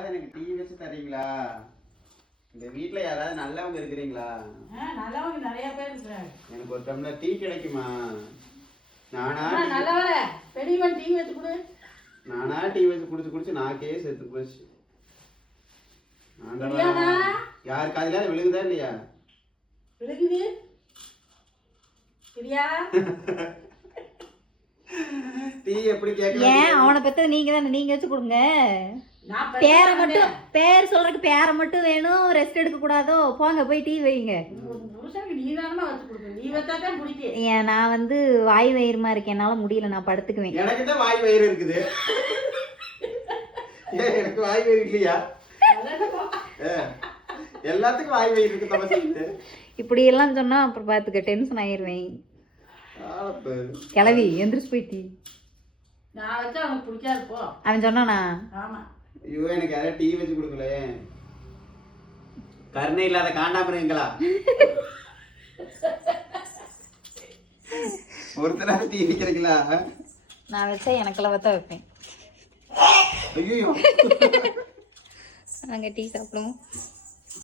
யாராவது எனக்கு டீ வச்சு தரீங்களா? இந்த வீட்ல யாராவது நல்லவங்க இருக்கிறீங்களா? நல்லவங்க நிறைய பேர் இருக்கிறாங்க. எனக்கு ஒரு டம்ளர் டீ கிடைக்குமா? நானா நல்லவரே பெரியவன் டீ வச்சு கொடு. நானா டீ வச்சு குடிச்சு நாக்கே செத்து போச்சு. யாரு காதுல விழுகுதா இல்லையா? விழுகுது. சரியா? டீ எப்படி கேட்க? ஏன் அவனை பத்தி நீங்க தானே, நீங்க வச்சு கொடுங்க. பேரை மட்டும் பேர் சொல்றதுக்கு பேரை மட்டும் வேணும், ரெஸ்ட் எடுக்க கூடாதோ? போங்க போய் டீ வைங்க. ஏன் நான் வந்து வாய் வயிறுமா இருக்கேன், என்னால முடியல, நான் படுத்துக்குவேன். எனக்கு தான் வாய் வயிறு இருக்குது. எனக்கு வாய் வயிறு இல்லையா? எல்லாத்துக்கும் வாய் வயிறு இருக்கு தமசு. இப்படி எல்லாம் சொன்னா அப்புறம் பாத்துக்க டென்ஷன் ஆயிருவேன். கிளவி எந்திரிச்சு போயிட்டி. நான் வச்சா அவனுக்கு பிடிக்காது போ. அவன் சொன்னானா? ஆமா. ஐயோ எனக்கு யாராவது டீ வச்சு கொடுங்களே. கருணை இல்லாத காண்டாமிருங்களா? ஒருத்தராக டீ நிக்கிறீங்களா? நான் வச்சா எனக்கெல்லாம் வத்தா வைப்பேன். ஐயோ அங்கே டீ சாப்பிடுவோம்.